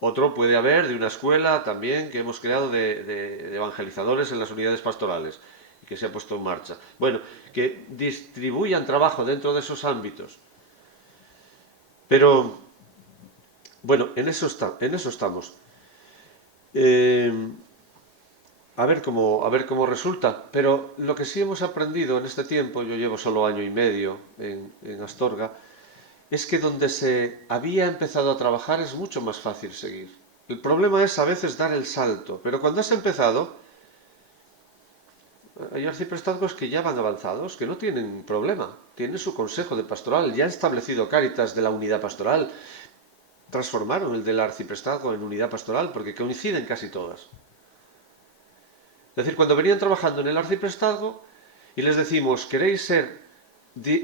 Otro puede haber de una escuela también que hemos creado de evangelizadores en las unidades pastorales y que se ha puesto en marcha. Bueno, que distribuyan trabajo dentro de esos ámbitos. Pero, bueno, en eso estamos. A ver cómo resulta. Pero lo que sí hemos aprendido en este tiempo, yo llevo solo año y medio en Astorga, es que donde se había empezado a trabajar es mucho más fácil seguir. El problema es a veces dar el salto, pero cuando has empezado, hay arciprestazgos que ya van avanzados, que no tienen problema, tienen su consejo de pastoral, ya han establecido cáritas de la unidad pastoral, transformaron el del arciprestazgo en unidad pastoral porque coinciden casi todas. Es decir, cuando venían trabajando en el arciprestazgo y les decimos, ¿queréis ser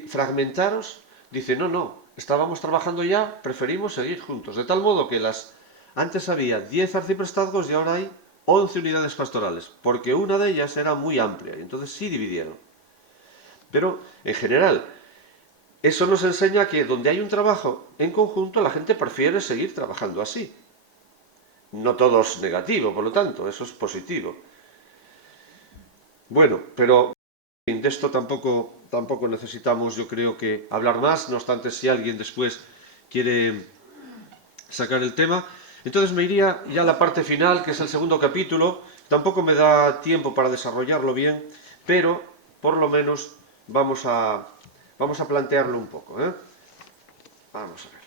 fragmentaros? Dice, no, estábamos trabajando ya, preferimos seguir juntos. De tal modo que antes había 10 arciprestazgos y ahora hay 11 unidades pastorales, porque una de ellas era muy amplia y entonces sí dividieron. Pero, en general, eso nos enseña que donde hay un trabajo en conjunto, la gente prefiere seguir trabajando así. No todo es negativo, por lo tanto, eso es positivo. Bueno, pero de esto tampoco necesitamos, yo creo que hablar más, no obstante, si alguien después quiere sacar el tema. Entonces me iría ya a la parte final, que es el segundo capítulo. Tampoco me da tiempo para desarrollarlo bien, pero por lo menos vamos a plantearlo un poco, ¿eh? Vamos a ver.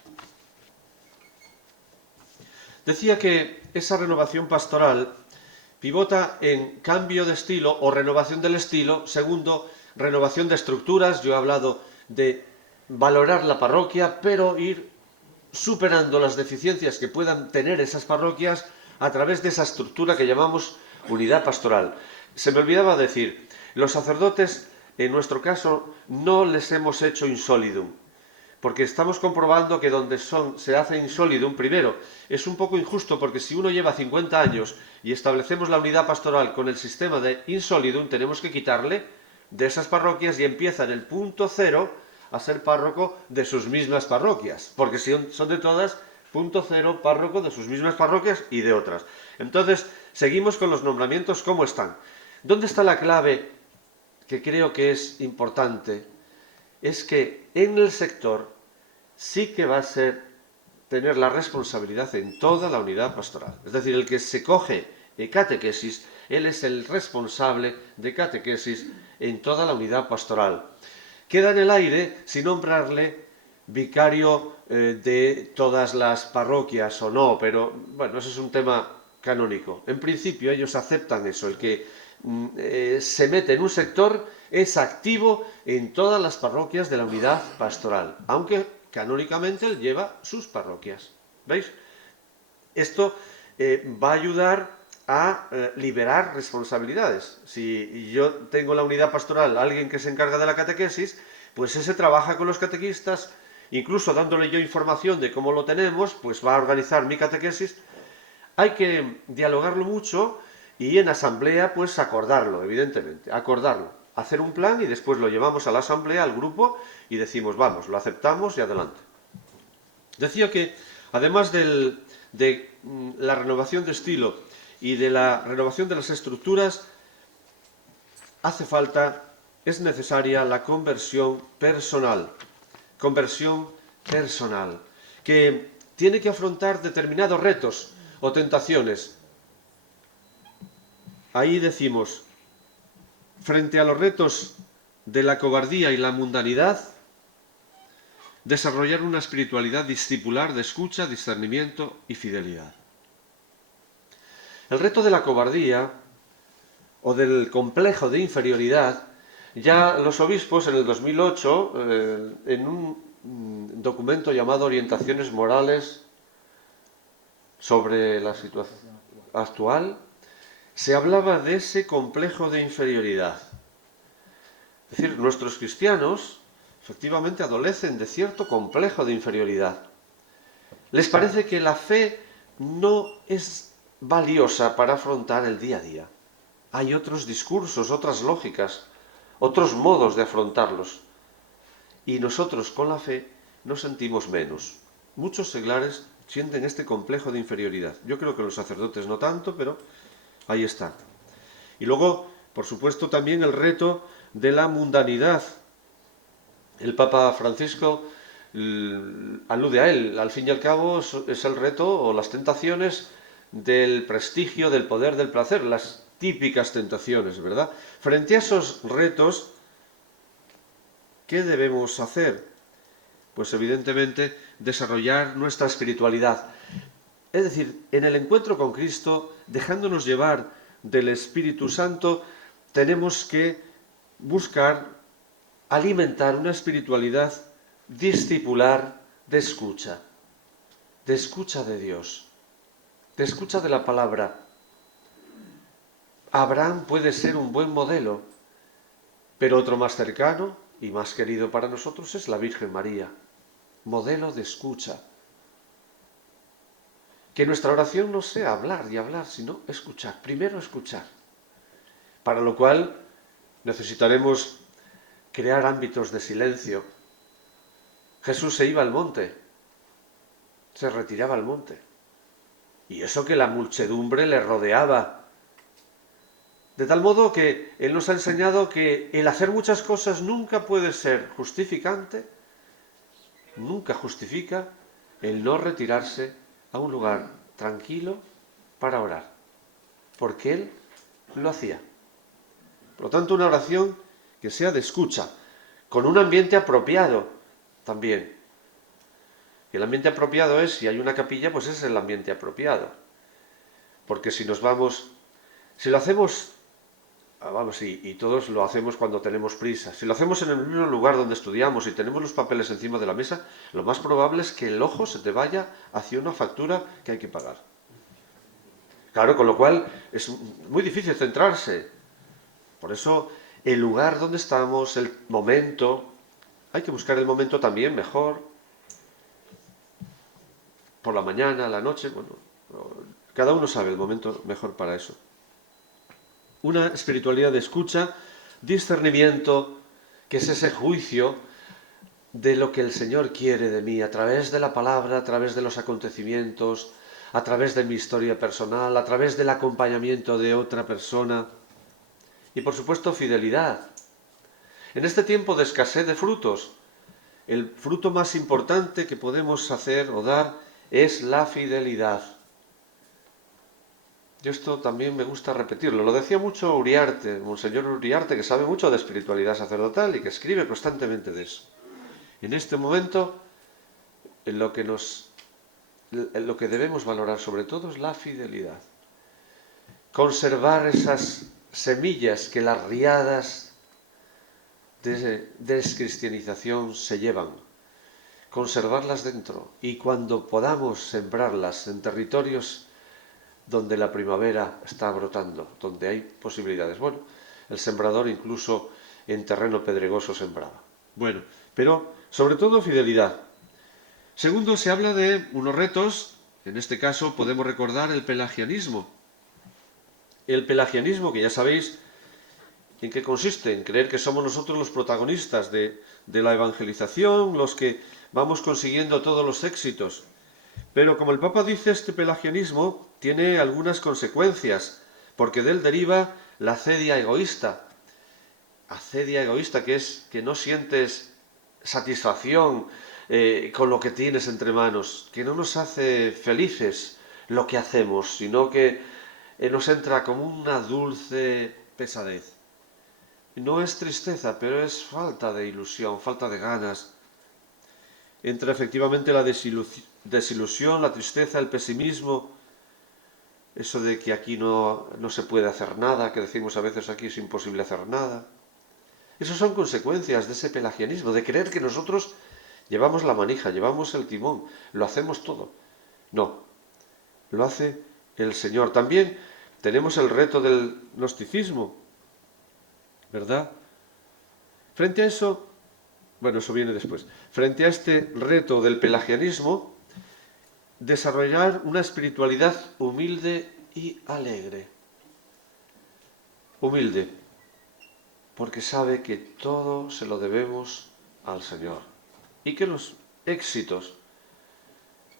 Decía que esa renovación pastoral pivota en cambio de estilo o renovación del estilo. Segundo, renovación de estructuras. Yo he hablado de valorar la parroquia, pero ir superando las deficiencias que puedan tener esas parroquias a través de esa estructura que llamamos unidad pastoral. Se me olvidaba decir, los sacerdotes, en nuestro caso, no les hemos hecho insolidum, porque estamos comprobando que donde se hace insolidum, primero, es un poco injusto porque si uno lleva 50 años y establecemos la unidad pastoral con el sistema de insolidum, tenemos que quitarle de esas parroquias y empieza en el punto cero a ser párroco de sus mismas parroquias, porque son de todas, punto cero, párroco de sus mismas parroquias y de otras. Entonces, seguimos con los nombramientos como están. ¿Dónde está la clave que creo que es importante? Es que en el sector sí que va a ser tener la responsabilidad en toda la unidad pastoral. Es decir, el que se coge catequesis, él es el responsable de catequesis en toda la unidad pastoral. Queda en el aire si nombrarle vicario de todas las parroquias o no, pero bueno, ese es un tema canónico. En principio ellos aceptan eso, el que se mete en un sector es activo en todas las parroquias de la unidad pastoral, aunque canónicamente él lleva sus parroquias. ¿Veis? Esto va a ayudar a liberar responsabilidades. Si yo tengo la unidad pastoral, alguien que se encarga de la catequesis, pues ese trabaja con los catequistas, incluso dándole yo información de cómo lo tenemos, pues va a organizar mi catequesis. Hay que dialogarlo mucho y en asamblea pues acordarlo, evidentemente, acordarlo, hacer un plan y después lo llevamos a la asamblea, al grupo y decimos, vamos, lo aceptamos y adelante. Decía que además de la renovación de estilo y de la renovación de las estructuras, es necesaria la conversión personal, que tiene que afrontar determinados retos o tentaciones. Ahí decimos, frente a los retos de la cobardía y la mundanidad, desarrollar una espiritualidad discipular de escucha, discernimiento y fidelidad. El reto de la cobardía o del complejo de inferioridad, ya los obispos en el 2008, en un documento llamado Orientaciones Morales sobre la situación actual, se hablaba de ese complejo de inferioridad. Es decir, nuestros cristianos efectivamente adolecen de cierto complejo de inferioridad. Les parece que la fe no es valiosa para afrontar el día a día. Hay otros discursos, otras lógicas, otros modos de afrontarlos. Y nosotros con la fe nos sentimos menos. Muchos seglares sienten este complejo de inferioridad. Yo creo que los sacerdotes no tanto, pero ahí está. Y luego, por supuesto, también el reto de la mundanidad. El Papa Francisco alude a él. Al fin y al cabo es el reto o las tentaciones del prestigio, del poder, del placer, las típicas tentaciones, ¿verdad? Frente a esos retos, ¿qué debemos hacer? Pues evidentemente desarrollar nuestra espiritualidad. Es decir, en el encuentro con Cristo, dejándonos llevar del Espíritu Santo, tenemos que buscar alimentar una espiritualidad discipular de escucha de Dios, de escucha de la palabra. Abraham puede ser un buen modelo, pero otro más cercano y más querido para nosotros es la Virgen María, modelo de escucha. Que nuestra oración no sea hablar y hablar, sino escuchar, primero escuchar. Para lo cual necesitaremos crear ámbitos de silencio. Jesús se iba al monte, se retiraba al monte. Y eso que la muchedumbre le rodeaba. De tal modo que Él nos ha enseñado que el hacer muchas cosas nunca puede ser justificante, nunca justifica el no retirarse a un lugar tranquilo para orar. Porque Él lo hacía. Por lo tanto, una oración que sea de escucha, con un ambiente apropiado también. Y el ambiente apropiado es, si hay una capilla, pues ese es el ambiente apropiado. Porque si nos vamos, si lo hacemos, y todos lo hacemos cuando tenemos prisa, si lo hacemos en el mismo lugar donde estudiamos y tenemos los papeles encima de la mesa, lo más probable es que el ojo se te vaya hacia una factura que hay que pagar. Claro, con lo cual es muy difícil centrarse. Por eso, el lugar donde estamos, el momento, hay que buscar el momento también mejor, por la mañana, la noche, bueno, cada uno sabe el momento mejor para eso. Una espiritualidad de escucha, discernimiento, que es ese juicio de lo que el Señor quiere de mí, a través de la palabra, a través de los acontecimientos, a través de mi historia personal, a través del acompañamiento de otra persona. Y por supuesto, fidelidad. En este tiempo de escasez de frutos, el fruto más importante que podemos hacer o dar es la fidelidad. Y esto también me gusta repetirlo. Lo decía mucho Uriarte, Monseñor Uriarte, que sabe mucho de espiritualidad sacerdotal y que escribe constantemente de eso. En este momento, lo que debemos valorar sobre todo es la fidelidad. Conservar esas semillas que las riadas de descristianización se llevan. Conservarlas dentro y cuando podamos sembrarlas en territorios donde la primavera está brotando, donde hay posibilidades. Bueno, el sembrador incluso en terreno pedregoso sembraba. Bueno, pero sobre todo fidelidad. Segundo, se habla de unos retos, en este caso podemos recordar el pelagianismo. El pelagianismo, que ya sabéis en qué consiste, en creer que somos nosotros los protagonistas de la evangelización, los que vamos consiguiendo todos los éxitos. Pero como el Papa dice, este pelagianismo tiene algunas consecuencias, porque de él deriva la acedia egoísta. Acedia egoísta, que es que no sientes satisfacción con lo que tienes entre manos, que no nos hace felices lo que hacemos, sino que nos entra como una dulce pesadez. No es tristeza, pero es falta de ilusión, falta de ganas. Entra efectivamente la desilusión, la tristeza, el pesimismo, eso de que aquí no se puede hacer nada, que decimos a veces aquí es imposible hacer nada. Esas son consecuencias de ese pelagianismo, de creer que nosotros llevamos la manija, llevamos el timón, lo hacemos todo. No, lo hace el Señor. También tenemos el reto del gnosticismo, ¿verdad? Frente a eso, bueno, eso viene después. Frente a este reto del pelagianismo, desarrollar una espiritualidad humilde y alegre. Humilde, porque sabe que todo se lo debemos al Señor y que los éxitos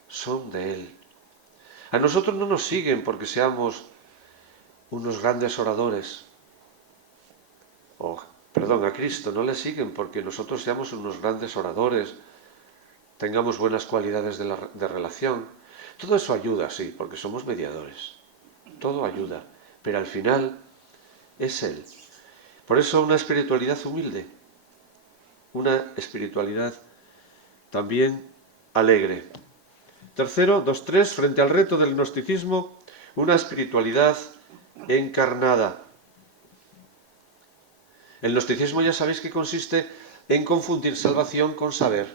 son de Él. A nosotros no nos siguen porque seamos unos grandes oradores, a Cristo no le siguen porque nosotros seamos unos grandes oradores, tengamos buenas cualidades de relación. Todo eso ayuda, sí, porque somos mediadores. Todo ayuda, pero al final es Él. Por eso una espiritualidad humilde, una espiritualidad también alegre. Tercero, 2.3, frente al reto del gnosticismo, una espiritualidad encarnada. El gnosticismo ya sabéis que consiste en confundir salvación con saber.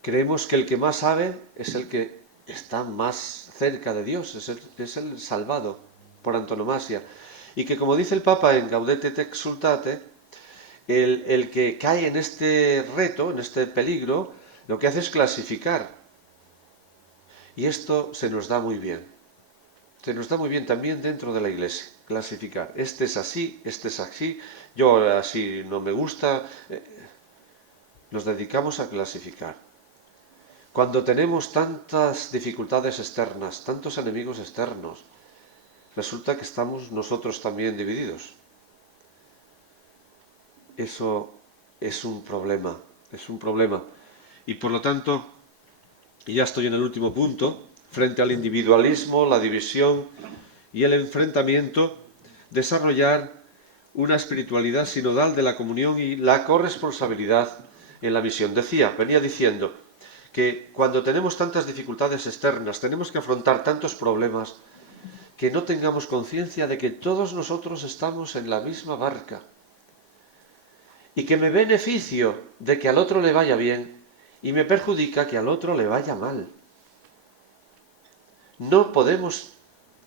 Creemos que el que más sabe es el que está más cerca de Dios, es el salvado por antonomasia. Y que, como dice el Papa en Gaudete et Exsultate, el que cae en este reto, en este peligro, lo que hace es clasificar. Y esto se nos da muy bien. Se nos da muy bien también dentro de la Iglesia, clasificar. Este es así, yo así no me gusta. Nos dedicamos a clasificar. Cuando tenemos tantas dificultades externas, tantos enemigos externos, resulta que estamos nosotros también divididos. Eso es un problema, Y por lo tanto, y ya estoy en el último punto, frente al individualismo, la división y el enfrentamiento, desarrollar una espiritualidad sinodal de la comunión y la corresponsabilidad en la misión. Venía diciendo que cuando tenemos tantas dificultades externas, tenemos que afrontar tantos problemas, que no tengamos conciencia de que todos nosotros estamos en la misma barca y que me beneficio de que al otro le vaya bien y me perjudica que al otro le vaya mal. No podemos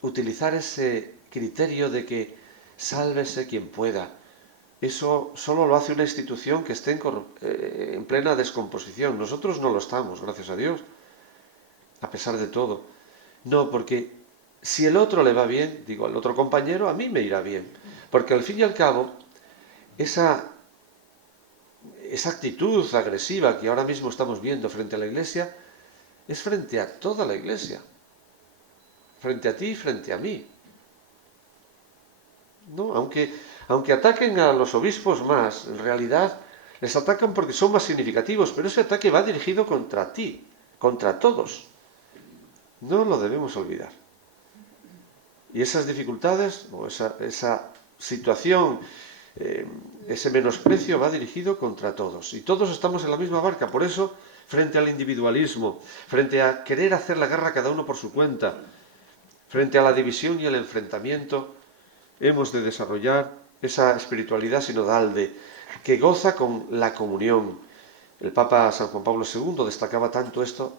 utilizar ese criterio de que sálvese quien pueda. Eso solo lo hace una institución que esté en plena descomposición. Nosotros no lo estamos, gracias a Dios, a pesar de todo. No, porque si el otro le va bien, digo, al otro compañero, a mí me irá bien. Porque al fin y al cabo, esa actitud agresiva que ahora mismo estamos viendo frente a la Iglesia, es frente a toda la Iglesia. Frente a ti y frente a mí. ¿No? Aunque ataquen a los obispos más, en realidad les atacan porque son más significativos, pero ese ataque va dirigido contra ti, contra todos. No lo debemos olvidar. Y esas dificultades, o esa situación, ese menosprecio va dirigido contra todos. Y todos estamos en la misma barca. Por eso, frente al individualismo, frente a querer hacer la guerra cada uno por su cuenta, frente a la división y el enfrentamiento, hemos de desarrollar esa espiritualidad sinodal que goza con la comunión. El Papa San Juan Pablo II destacaba tanto esto,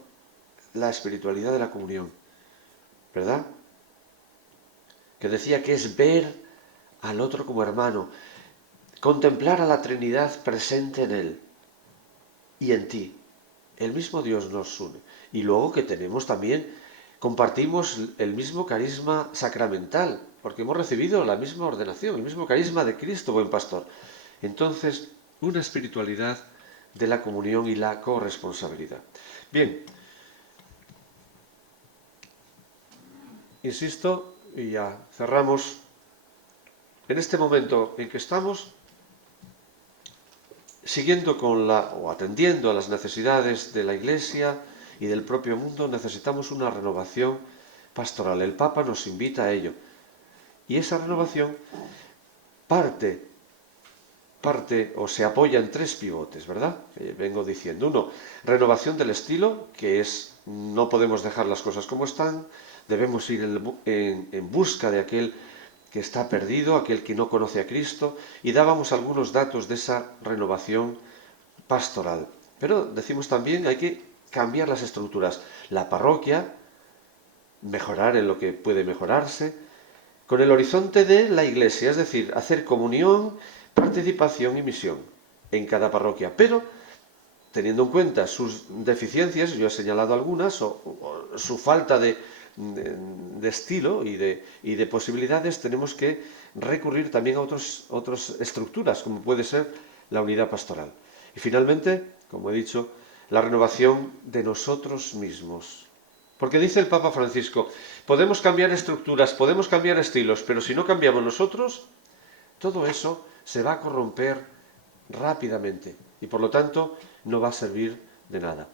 la espiritualidad de la comunión, ¿verdad? Que decía que es ver al otro como hermano, contemplar a la Trinidad presente en él y en ti. El mismo Dios nos une. Y luego que compartimos el mismo carisma sacramental, porque hemos recibido la misma ordenación, el mismo carisma de Cristo, buen pastor. Entonces, una espiritualidad de la comunión y la corresponsabilidad. Bien, insisto, y ya cerramos, en este momento en que estamos, siguiendo o atendiendo a las necesidades de la Iglesia y del propio mundo, necesitamos una renovación pastoral. El Papa nos invita a ello. Y esa renovación parte o se apoya en tres pivotes, ¿verdad? Vengo diciendo. Uno, renovación del estilo, que es no podemos dejar las cosas como están, debemos ir en busca de aquel que está perdido, aquel que no conoce a Cristo, y dábamos algunos datos de esa renovación pastoral. Pero decimos también hay que cambiar las estructuras. La parroquia, mejorar en lo que puede mejorarse, con el horizonte de la Iglesia, es decir, hacer comunión, participación y misión en cada parroquia. Pero teniendo en cuenta sus deficiencias, yo he señalado algunas, o su falta de estilo y de posibilidades, tenemos que recurrir también a otras estructuras, como puede ser la unidad pastoral. Y finalmente, como he dicho, la renovación de nosotros mismos. Porque dice el Papa Francisco, podemos cambiar estructuras, podemos cambiar estilos, pero si no cambiamos nosotros, todo eso se va a corromper rápidamente y por lo tanto no va a servir de nada.